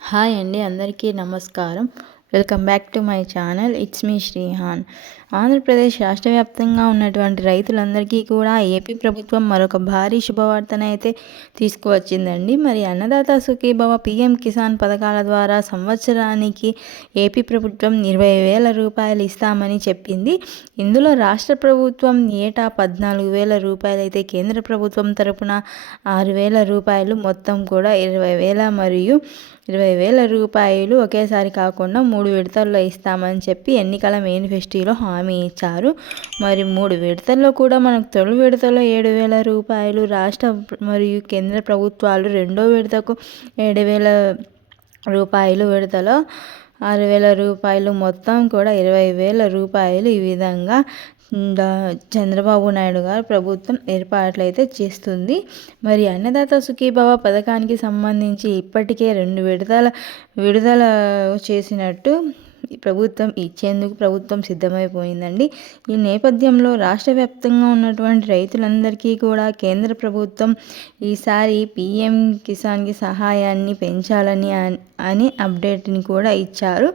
Hi అండి అందరికీ నమస్కారం. Welcome back to my channel. It's me Srihan. Andhra Pradesh రాష్ట్ర వ్యాప్తంగా ఉన్నటువంటి రైతులందరికీ కూడా ఏపీ ప్రభుత్వం మరొక భారీ శుభవార్తన అయితే తీసుకువచ్చిందండి. మరి అన్నదాత సుఖీభవ పీఎం కిసాన్ పథకాల ద్వారా సంవత్సరానికి ఏపీ ప్రభుత్వం ఇరవై వేల రూపాయలు ఇస్తామని చెప్పింది. ఇందులో రాష్ట్ర ప్రభుత్వం ఏటా పద్నాలుగు వేల రూపాయలు అయితే కేంద్ర ప్రభుత్వం తరపున ఆరు వేల రూపాయలు మొత్తం కూడా ఇరవై వేల మరియు ఇరవై వేల రూపాయలు ఒకేసారి కాకుండా మూడు విడతల్లో ఇస్తామని చెప్పి ఎన్నికల మేనిఫెస్టోలో హామీ ఇచ్చారు. మరి మూడు విడతల్లో కూడా మనకు తొలి విడతలో ఏడు వేల రూపాయలు రాష్ట్ర మరియు కేంద్ర ప్రభుత్వాలు రెండో విడతకు ఏడు వేల రూపాయలు విడతలో ఆరు వేల రూపాయలు మొత్తం కూడా ఇరవై వేల రూపాయలు ఈ విధంగా చంద్రబాబు నాయుడు గారు ప్రభుత్వం ఏర్పాట్లు అయితే చేస్తుంది. మరి అన్నదాత సుఖీభవ పథకానికి సంబంధించి ఇప్పటికే రెండు విడుదల విడుదల చేసినట్టు ప్రభుత్వం ఇచ్చేందుకు ప్రభుత్వం సిద్ధమైపోయిందండి. ఈ నేపథ్యంలో రాష్ట్ర వ్యాప్తంగా ఉన్నటువంటి రైతులందరికీ కూడా కేంద్ర ప్రభుత్వం ఈసారి పిఎం కిసాన్కి సహాయాన్ని పెంచాలని అని అప్డేట్ని కూడా ఇచ్చారు.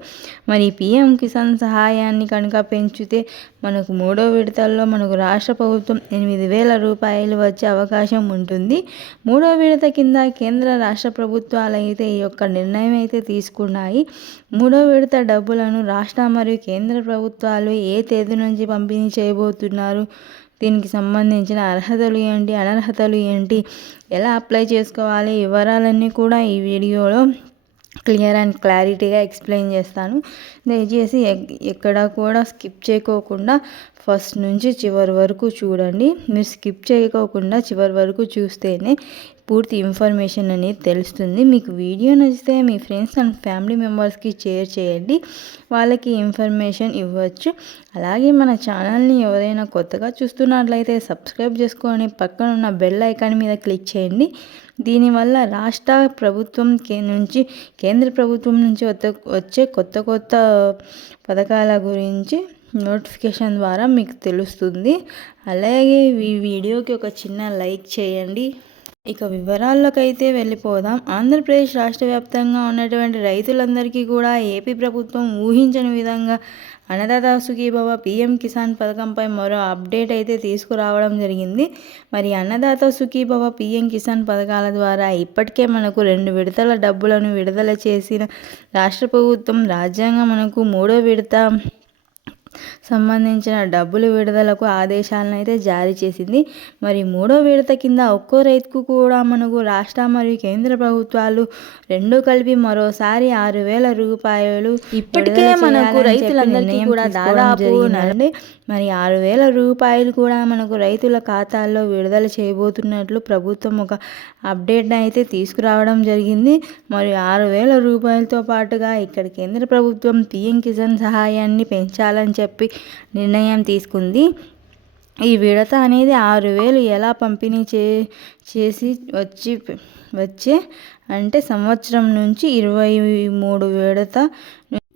మరి పిఎం కిసాన్ సహాయాన్ని కనుక పెంచితే మనకు మూడో విడతల్లో మనకు రాష్ట్ర ప్రభుత్వం ఎనిమిది వేల రూపాయలు వచ్చే అవకాశం ఉంటుంది. మూడో విడత కింద కేంద్ర రాష్ట్ర ప్రభుత్వాలు అయితే ఈ యొక్క నిర్ణయం అయితే తీసుకున్నాయి. మూడో విడత డబ్బులను రాష్ట్ర మరియు కేంద్ర ప్రభుత్వాలు ఏ తేదీ నుంచి పంపిణీ చేయబోతున్నారు? దీనికి సంబంధించిన అర్హతలు ఏంటి? అనర్హతలు ఏంటి? ఎలా అప్లై చేసుకోవాలి? వివరాలన్నీ కూడా ఈ వీడియోలో క్లియర్ అండ్ క్లారిటీగా ఎక్స్ప్లెయిన్ చేస్తాను. దయచేసి ఎక్కడ కూడా స్కిప్ చేయకోకుండా ఫస్ట్ నుంచి చివరి వరకు చూడండి. మీరు స్కిప్ చేయకోకుండా చివరి వరకు చూస్తేనే పూర్తి ఇన్ఫర్మేషన్ అనేది తెలుస్తుంది. మీకు వీడియో నచ్చితే మీ ఫ్రెండ్స్ అండ్ ఫ్యామిలీ మెంబర్స్కి షేర్ చేయండి. వాళ్ళకి ఇన్ఫర్మేషన్ ఇవ్వచ్చు. అలాగే మన ఛానల్ని ఎవరైనా కొత్తగా చూస్తున్నట్లయితే సబ్స్క్రైబ్ చేసుకొని పక్కన ఉన్న బెల్ ఐకాన్ మీద క్లిక్ చేయండి. దీనివల్ల రాష్ట్ర ప్రభుత్వం నుంచి కేంద్ర ప్రభుత్వం నుంచి వచ్చే కొత్త కొత్త పథకాల గురించి నోటిఫికేషన్ ద్వారా మీకు తెలుస్తుంది. అలాగే ఈ వీడియోకి ఒక చిన్న లైక్ చేయండి. ఇక వివరాల్లోకైతే వెళ్ళిపోదాం. ఆంధ్రప్రదేశ్ రాష్ట్ర వ్యాప్తంగా ఉన్నటువంటి రైతులందరికీ కూడా ఏపీ ప్రభుత్వం ఊహించని విధంగా అన్నదాత సుఖీభవ పీఎం కిసాన్ పథకంపై మరో అప్డేట్ అయితే తీసుకురావడం జరిగింది. మరి అన్నదాత సుఖీభవ పీఎం కిసాన్ పథకాల ద్వారా ఇప్పటికే మనకు రెండు విడతల డబ్బులను విడుదల చేసిన రాష్ట్ర ప్రభుత్వం రాజ్యాంగం మనకు మూడో విడత సంబంధించిన డబ్బులు విడుదలకు ఆదేశాలను అయితే జారీ చేసింది. మరి మూడో విడత కింద ఒక్కో రైతుకు కూడా మనకు రాష్ట్ర మరియు కేంద్ర ప్రభుత్వాలు రెండు కలిపి మరోసారి ఆరు వేల రూపాయలు ఇప్పటికే మనకు రైతులందరికీ కూడా దాదాపు మరి ఆరు వేల రూపాయలు కూడా మనకు రైతుల ఖాతాల్లో విడుదల చేయబోతున్నట్లు ప్రభుత్వం ఒక అప్డేట్ అయితే తీసుకురావడం జరిగింది. మరి ఆరు వేల రూపాయలతో పాటుగా ఇక్కడ కేంద్ర ప్రభుత్వం పిఎం కిసాన్ సహాయాన్ని పెంచాలని చెప్పి నిర్ణయం తీసుకుంది. ఈ విడత అనేది ఆరు వేలు ఎలా పంపిణీ చే చేసి వచ్చి వచ్చే అంటే సంవత్సరం నుంచి ఇరవై మూడు విడత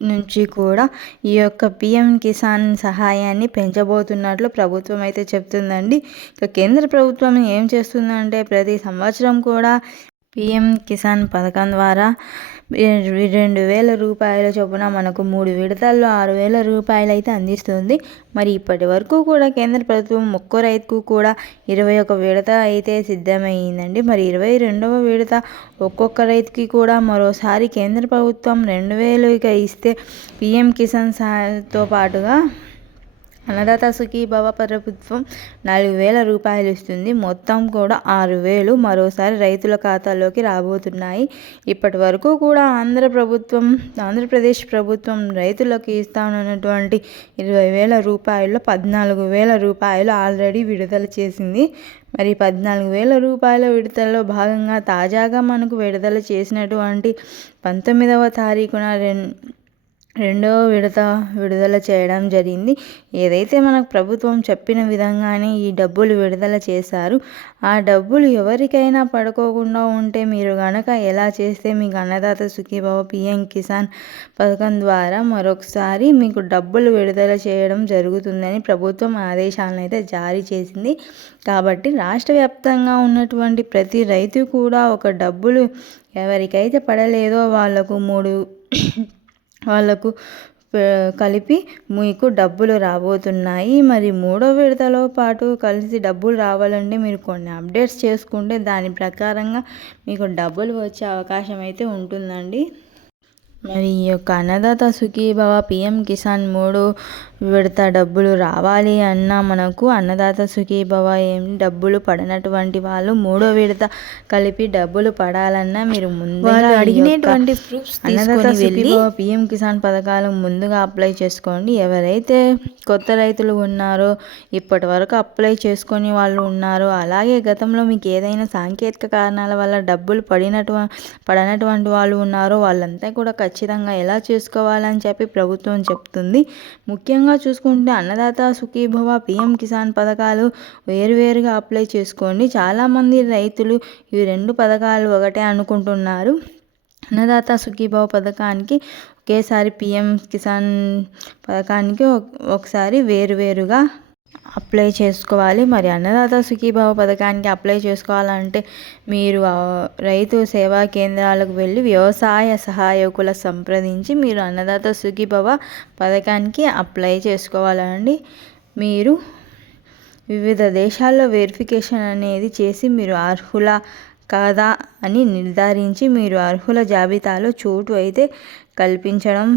నుంచి కూడా ఈ యొక్క పిఎం కిసాన్ సహాయాన్ని పెంచబోతున్నట్లు ప్రభుత్వం అయితే చెప్తుందండి. ఇక కేంద్ర ప్రభుత్వం ఏం చేస్తుందంటే ప్రతి సంవత్సరం కూడా పిఎం కిసాన్ పథకం ద్వారా రెండు వేల రూపాయల చొప్పున మనకు మూడు విడతల్లో ఆరు వేల రూపాయలు అయితే అందిస్తుంది. మరి ఇప్పటి వరకు కూడా కేంద్ర ప్రభుత్వం ఒక్కో రైతుకు కూడా ఇరవై ఒక విడత అయితే సిద్ధమైందండి. మరి ఇరవై రెండవ విడత ఒక్కొక్క రైతుకి కూడా మరోసారి కేంద్ర ప్రభుత్వం రెండు వేలు ఇక ఇస్తే పిఎం కిసాన్ సహాయంతో పాటుగా అన్నదాత సుఖీభవ ప్రభుత్వం నాలుగు వేల రూపాయలు ఇస్తుంది. మొత్తం కూడా ఆరు వేలు మరోసారి రైతుల ఖాతాలోకి రాబోతున్నాయి. ఇప్పటి వరకు కూడా ఆంధ్ర ప్రభుత్వం ఆంధ్రప్రదేశ్ ప్రభుత్వం రైతులకు ఇస్తానన్నటువంటి ఇరవై వేల రూపాయల్లో పద్నాలుగు వేల రూపాయలు ఆల్రెడీ విడుదల చేసింది. మరి పద్నాలుగు వేల రూపాయల విడుదలలో భాగంగా తాజాగా మనకు విడుదల చేసినటువంటి పంతొమ్మిదవ తారీఖున రెండు రెండవ విడత విడుదల చేయడం జరిగింది. ఏదైతే మనకు ప్రభుత్వం చెప్పిన విధంగానే ఈ డబ్బులు విడుదల చేశారు ఆ డబ్బులు ఎవరికైనా పడుకోకుండా ఉంటే మీరు గనక ఎలా చేస్తే మీకు అన్నదాత సుఖీభావ పిఎం కిసాన్ పథకం ద్వారా మరొకసారి మీకు డబ్బులు విడుదల చేయడం జరుగుతుందని ప్రభుత్వం ఆదేశాలను అయితే జారీ చేసింది. కాబట్టి రాష్ట్ర వ్యాప్తంగా ఉన్నటువంటి ప్రతి రైతు కూడా ఒక డబ్బులు ఎవరికైతే పడలేదో వాళ్ళకు మూడు వాళ్ళకు కలిపి మీకు డబ్బులు రాబోతున్నాయి. మరి మూడో విడతలో పాటు కలిసి డబ్బులు రావాలంటే మీరు కొన్ని అప్డేట్స్ చేసుకుంటే దాని ప్రకారంగా మీకు డబ్బులు వచ్చే అవకాశం అయితే ఉంటుందండి. మరి ఈ యొక్క అన్నదాత సుఖీభవ పిఎం కిసాన్ మూడు విడత డబ్బులు రావాలి అన్నా మనకు అన్నదాత సుఖీభవ ఏం డబ్బులు పడినటువంటి వాళ్ళు మూడో విడత కలిపి డబ్బులు పడాలన్నా మీరు ముందు అడిగినటువంటి అన్నదాత సుఖీభవ పిఎం కిసాన్ పథకాలు ముందుగా అప్లై చేసుకోండి. ఎవరైతే కొత్త రైతులు ఉన్నారో ఇప్పటి వరకు అప్లై చేసుకొని వాళ్ళు ఉన్నారో అలాగే గతంలో మీకు ఏదైనా సాంకేతిక కారణాల వల్ల డబ్బులు పడినటు పడనటువంటి వాళ్ళు ఉన్నారో వాళ్ళంతా కూడా ఖచ్చితంగా ఎలా చేసుకోవాలని చెప్పి ప్రభుత్వం చెప్తుంది. ముఖ్యంగా చూసుకుంటే అన్నదాత సుఖీభవ పిఎం కిసాన్ పథకాలు వేరువేరుగా అప్లై చేసుకోండి. చాలామంది రైతులు ఈ రెండు పథకాలు ఒకటే అనుకుంటున్నారు. అన్నదాత సుఖీభవ పథకానికి ఒకేసారి పిఎం కిసాన్ పథకానికి ఒకసారి వేరువేరుగా అప్లై చేసుకోవాలి. మరి అన్నదాత సుఖీభావ పథకానికి అప్లై చేసుకోవాలంటే మీరు రైతు సేవా కేంద్రాలకు వెళ్ళి వ్యవసాయ సహాయకుల సంప్రదించి మీరు అన్నదాత సుఖీభవ పథకానికి అప్లై చేసుకోవాలండి. మీరు వివిధ దేశాల్లో వెరిఫికేషన్ అనేది చేసి మీరు అర్హుల కాదా అని నిర్ధారించి మీరు అర్హుల జాబితాలో చోటు అయితే కల్పించడం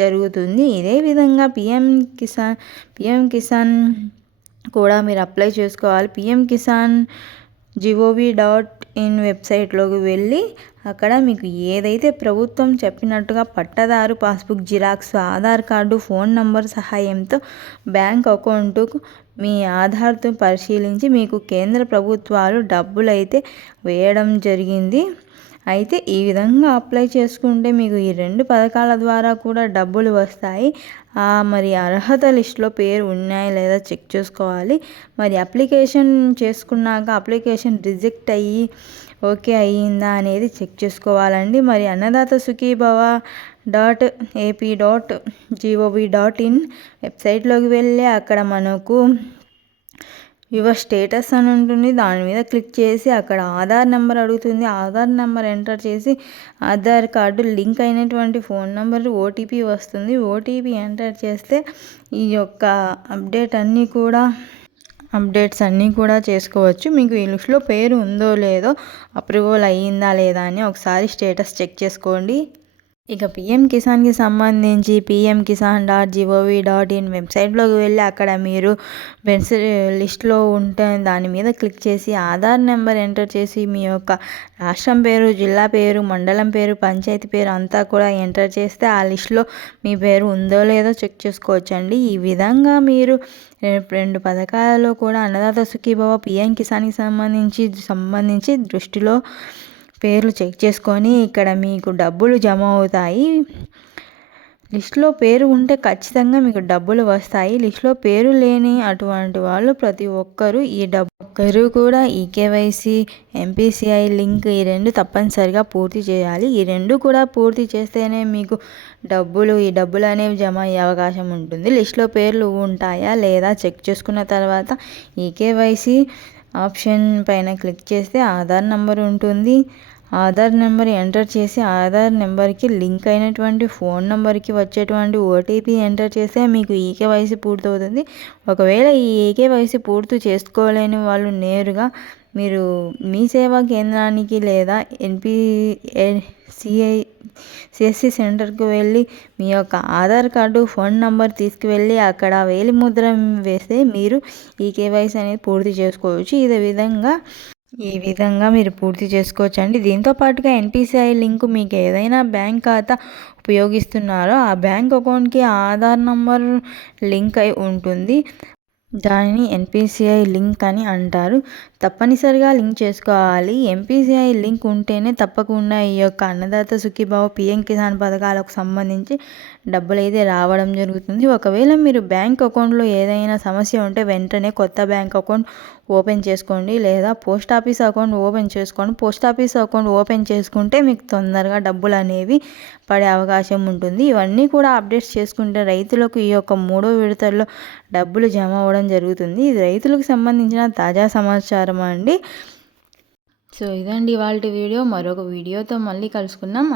జరుగుతుంది. ఇదే విధంగా పిఎం కిసాన్ పిఎం కిసాన్ కూడా మీరు అప్లై చేసుకోవాలి. PM Kisan G O V dot in వెబ్సైట్లోకి వెళ్ళి అక్కడ మీకు ఏదైతే ప్రభుత్వం చెప్పినట్టుగా pattadar passbook xerox Aadhaar card phone number సహాయంతో బ్యాంక్ అకౌంటుకు మీ ఆధార్తో పరిశీలించి మీకు కేంద్ర ప్రభుత్వాలు డబ్బులు అయితే వేయడం జరిగింది. అయితే ఈ విధంగా అప్లై చేసుకుంటే మీకు ఈ రెండు పథకాల ద్వారా కూడా డబ్బులు వస్తాయి. మరి అర్హత లిస్టులో పేరు ఉన్నాయా లేదా చెక్ చేసుకోవాలి. మరి అప్లికేషన్ చేసుకున్నాక అప్లికేషన్ రిజెక్ట్ అయ్యి ఓకే అయ్యిందా అనేది చెక్ చేసుకోవాలండి. మరి Annadata Sukhibhava dot AP dot G O V dot in వెబ్సైట్లోకి వెళ్ళి అక్కడ మనకు యువర్ స్టేటస్ అని ఉంటుంది. దాని మీద క్లిక్ చేసి అక్కడ ఆధార్ నెంబర్ అడుగుతుంది. ఆధార్ నెంబర్ ఎంటర్ చేసి ఆధార్ కార్డు లింక్ అయినటువంటి ఫోన్ నెంబర్ ఓటీపీ వస్తుంది. ఓటీపీ ఎంటర్ చేస్తే ఈ యొక్క అప్డేట్ అన్నీ కూడా అప్డేట్స్ అన్నీ కూడా చేసుకోవచ్చు. మీకు ఈ లిస్ట్లో పేరు ఉందో లేదో అప్రూవల్ అయ్యిందా లేదా అని ఒకసారి స్టేటస్ చెక్ చేసుకోండి. ఇక పిఎం కిసాన్కి సంబంధించి PM Kisan dot G O V dot in వెబ్సైట్లోకి వెళ్ళి అక్కడ మీరు బెన్స్ లిస్ట్లో ఉంటే దాని మీద క్లిక్ చేసి ఆధార్ నెంబర్ ఎంటర్ చేసి మీ యొక్క రాష్ట్రం పేరు జిల్లా పేరు మండలం పేరు పంచాయతీ పేరు అంతా కూడా ఎంటర్ చేస్తే ఆ లిస్ట్లో మీ పేరు ఉందో లేదో చెక్ చేసుకోవచ్చండి. ఈ విధంగా మీరు రెండు పథకాలలో కూడా అన్నదాత సుఖీభవ పిఎం కిసాన్కి సంబంధించి సంబంధించి దృష్టిలో పేర్లు చెక్ చేసుకొని ఇక్కడ మీకు డబ్బులు జమ అవుతాయి. లిస్ట్లో పేరు ఉంటే ఖచ్చితంగా మీకు డబ్బులు వస్తాయి. లిస్ట్లో పేరు లేని అటువంటి వాళ్ళు ప్రతి ఒక్కరూ ఈ డబ్బు ఒక్కరు కూడా ఈ కేవైసీ ఎంపీసీఐ లింక్ ఈ రెండు తప్పనిసరిగా పూర్తి చేయాలి. ఈ రెండు కూడా పూర్తి చేస్తేనే మీకు డబ్బులు ఈ డబ్బులు అనేవి జమ అయ్యే అవకాశం ఉంటుంది. లిస్ట్లో పేర్లు ఉంటాయా లేదా చెక్ చేసుకున్న తర్వాత ఈ కేవైసీ ఆప్షన్ పైన క్లిక్ చేస్తే ఆధార్ నెంబర్ ఉంటుంది. ఆధార్ నెంబర్ ఎంటర్ చేసి ఆధార్ నెంబర్కి లింక్ అయినటువంటి ఫోన్ నెంబర్కి వచ్చేటువంటి ఓటీపీ ఎంటర్ చేస్తే మీకు ఈకేవైసీ పూర్తవుతుంది. ఒకవేళ ఈ ఈకేవైసీ పూర్తి చేసుకోలేని వాళ్ళు నేరుగా మీరు మీ సేవా కేంద్రానికి లేదా ఎన్పి సిఐ సిఎస్సి సెంటర్కు వెళ్ళి మీ యొక్క ఆధార్ కార్డు ఫోన్ నంబర్ తీసుకువెళ్ళి అక్కడ వేలి ముద్ర వేస్తే మీరు ఈ కేవైసీ అనేది పూర్తి చేసుకోవచ్చు. ఇదే విధంగా ఈ విధంగా మీరు పూర్తి చేసుకోవచ్చు అండి దీంతో పాటుగా ఎన్పిసిఐ లింక్ మీకు ఏదైనా బ్యాంక్ ఖాతా ఉపయోగిస్తున్నారో ఆ బ్యాంక్ అకౌంట్కి ఆధార్ నంబర్ లింక్ అయి ఉంటుంది. దానిని ఎన్పిసిఐ లింక్ అని అంటారు. తప్పనిసరిగా లింక్ చేసుకోవాలి. ఎంపీసీఐ లింక్ ఉంటేనే తప్పకుండా ఈ యొక్క అన్నదాత సుఖీభావ పిఎం కిసాన్ పథకాలకు సంబంధించి డబ్బులు అయితే రావడం జరుగుతుంది. ఒకవేళ మీరు బ్యాంక్ అకౌంట్లో ఏదైనా సమస్య ఉంటే వెంటనే కొత్త బ్యాంక్ అకౌంట్ ఓపెన్ చేసుకోండి. లేదా పోస్ట్ ఆఫీస్ అకౌంట్ ఓపెన్ చేసుకోండి పోస్ట్ ఆఫీస్ అకౌంట్ ఓపెన్ చేసుకుంటే మీకు తొందరగా డబ్బులు అనేవి పడే అవకాశం ఉంటుంది. ఇవన్నీ కూడా అప్డేట్స్ చేసుకుంటే రైతులకు ఈ యొక్క మూడో విడతల్లో డబ్బులు జమ అవ్వడం జరుగుతుంది. ఇది రైతులకు సంబంధించిన తాజా సమాచారం అండి? సో ఇదండి వాళ్ళ వీడియో. మరొక వీడియోతో మళ్ళీ కలుసుకుందాం.